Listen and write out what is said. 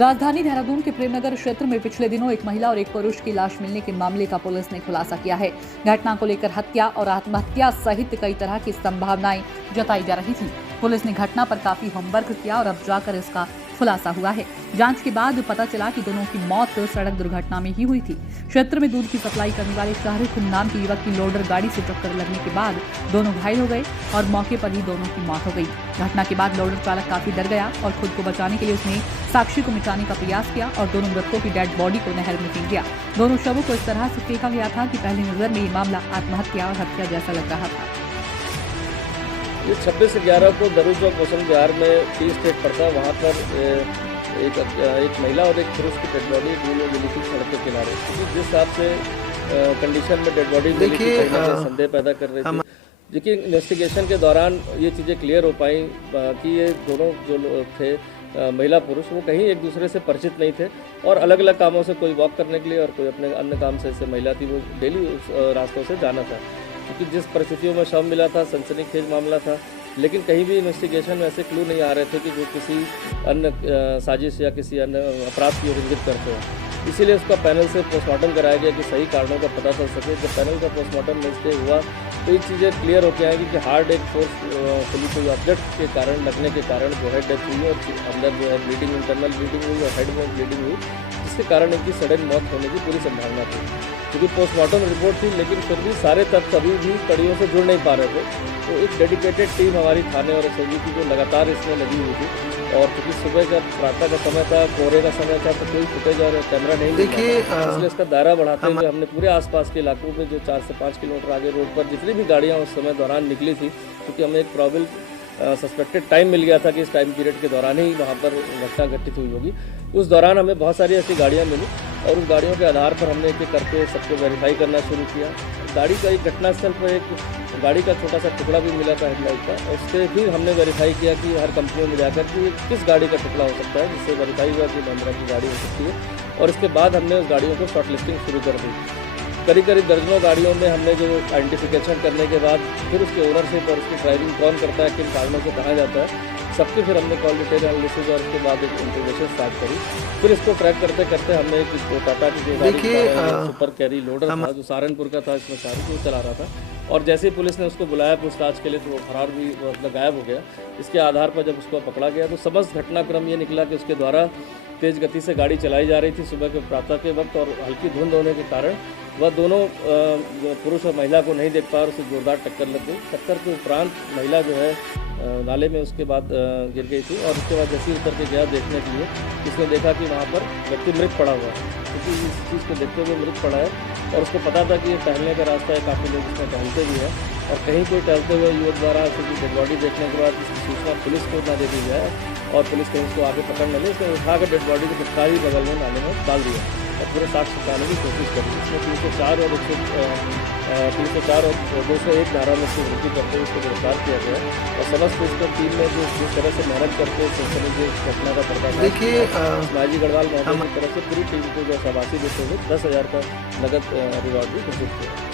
राजधानी देहरादून के प्रेमनगर क्षेत्र में पिछले दिनों एक महिला और एक पुरुष की लाश मिलने के मामले का पुलिस ने खुलासा किया है। घटना को लेकर हत्या और आत्महत्या सहित कई तरह की संभावनाएं जताई जा रही थी। पुलिस ने घटना पर काफी होमवर्क किया और अब जाकर इसका खुलासा हुआ है। जांच के बाद पता चला कि दोनों की मौत सड़क दुर्घटना में ही हुई थी। क्षेत्र में दूध की सप्लाई करने वाले शाहरुख नाम के युवक की लोडर गाड़ी से टक्कर लगने के बाद दोनों घायल हो गए और मौके पर ही दोनों की मौत हो गई। घटना के बाद लोडर चालक काफी डर गया और खुद को बचाने के लिए उसने साक्षी को मिटाने का प्रयास किया और दोनों मृतकों की डेड बॉडी को नहर में फेंक दिया। दोनों शवों को इस तरह से फेंका गया था कि पहली नजर में ये मामला आत्महत्या और हत्या जैसा लग रहा था। ये 26/11 को दरू चौक मौसम बिहार में टी स्टेट पड़ता है। वहाँ पर एक महिला और एक पुरुष की डेड बॉडी मिली थी सड़क के किनारे। जिस हिसाब से कंडीशन में डेड बॉडी मिली थी संदेह पैदा कर रही थी। देखिए इन्वेस्टिगेशन के दौरान ये चीज़ें क्लियर हो पाई कि ये दोनों जो लोग थे महिला पुरुष वो कहीं एक दूसरे से परिचित नहीं थे और अलग अलग कामों से, कोई वॉक करने के लिए और कोई अपने अन्य काम से महिला थी वो डेली उस रास्तों से जाना था। क्योंकि जिस परिस्थितियों में शव मिला था सनसनीखेज मामला था, लेकिन कहीं भी इन्वेस्टिगेशन में ऐसे क्लू नहीं आ रहे थे कि जो किसी अन्य साजिश या किसी अन्य अपराध की ओर इंगित करते हैं। इसीलिए उसका पैनल से पोस्टमार्टम कराया गया कि सही कारणों का पता चल सके। जब पैनल का पोस्टमार्टम नेक्स्ट डे हुआ तो ये चीज़ें क्लियर होकर आएंगी कि हार्ड एक फोर्स कोई ऑब्जेक्ट के कारण लगने के कारण जो है डेथ हुई और अंदर जो है ब्लीडिंग, इंटरनल ब्लीडिंग हुई और हेड में ब्लीडिंग हुई, जिसके कारण इनकी सडन मौत होने की पूरी संभावना थी। क्योंकि पोस्टमार्टम रिपोर्ट थी लेकिन फिर भी सारे तथ्य अभी भी कड़ियों से जुड़ नहीं पा रहे थे। तो एक डेडिकेटेड टीम हमारी थाने और एसओजी की जो लगातार इसमें लगी हुई थी और क्योंकि सुबह का प्रातः का समय था, कोहरे का समय था, तो कोई फुटेज और कैमरा नहीं देखिए, इसलिए इसका दायरा बढ़ाते हुए हमने पूरे आसपास के इलाकों में जो 4 से 5 किलोमीटर आगे रोड पर जितनी भी गाड़ियाँ उस समय दौरान निकली थी, क्योंकि हमें एक प्रॉबल सस्पेक्टेड टाइम मिल गया था कि इस टाइम पीरियड के दौरान ही वहाँ पर घटना घटित हुई होगी। उस दौरान हमें बहुत सारी ऐसी गाड़ियाँ मिली और उस गाड़ियों के आधार पर हमने एक एक करके सबको वेरीफाई करना शुरू किया। गाड़ी का एक घटनास्थल पर एक गाड़ी का छोटा सा टुकड़ा भी मिला था हेडलाइट का, और उससे फिर हमने वेरीफाई किया कि हर कंपनियों में जाकर कि किस गाड़ी का टुकड़ा हो सकता है, जिससे वेरीफाई हुआ कि महिंद्रा की गाड़ी हो सकती है। और इसके बाद हमने उस गाड़ियों को शॉर्ट लिस्टिंग शुरू कर दी। करीब दर्जनों गाड़ियों में हमने जो आइडेंटिफिकेशन करने के बाद फिर उसके ओनरशिप और उसकी ड्राइविंग कौन करता है, किन कारणों से कहा जाता है, सबके फिर हमने कॉल डिटेल एनालिसिस और उसके बाद एक इंटीग्रेशन स्टार्ट करी। फिर इसको ट्रैक करते करते हमने एक टाटा की जो गाड़ी सुपर कैरी लोडर था जो सहारनपुर का था, इसमें सारी को चला रहा था, और जैसे ही पुलिस ने उसको बुलाया पूछताछ के लिए तो वो फरार भी मतलब गायब हो गया। इसके आधार पर जब उसको पकड़ा गया तो समस्त घटनाक्रम ये निकला कि उसके द्वारा तेज़ गति से गाड़ी चलाई जा रही थी सुबह के प्रातः के वक्त, और हल्की धुंध होने के कारण वह दोनों पुरुष और महिला को नहीं देख पा रहे, उसे जोरदार टक्कर लग गई। टक्कर के उपरांत महिला जो है नाले में उसके बाद गिर गई थी, और उसके बाद जैसे ही उतर के गया देखने के लिए उसने देखा कि वहाँ पर व्यक्ति मृत पड़ा हुआ है। क्योंकि इस चीज़ को देखते हुए मृत पड़ा है और उसको पता था कि ये टहलने का रास्ता है, काफ़ी लोग इसमें टहलते भी हैं, और कहीं कोई टहलते हुए युवक द्वारा उसकी डेड बॉडी देखने के बाद इसकी सूचना पुलिस को ना दे दी जाए और पुलिस कहीं उसको आगे पकड़ न ले, उसने उठा कर डेड बॉडी को तत्काल ही बगल में नाले में डाल दिया और पूरे साक्ष्य छुपाने की कोशिश करी। इसमें 304 और 201 धारा में उसकी वृद्धि करते हुए उसको गिरफ्तार किया गया, और समस्त उसको टीम में जिस तरह से मेहनत करके इस घटना का पर्दा देखिए माजी गढ़वाल महोदय की तरफ से पूरी टीम को जो शाबाशी देते हुए 10,000 का नगद रिवॉर्ड भी घोषित किया।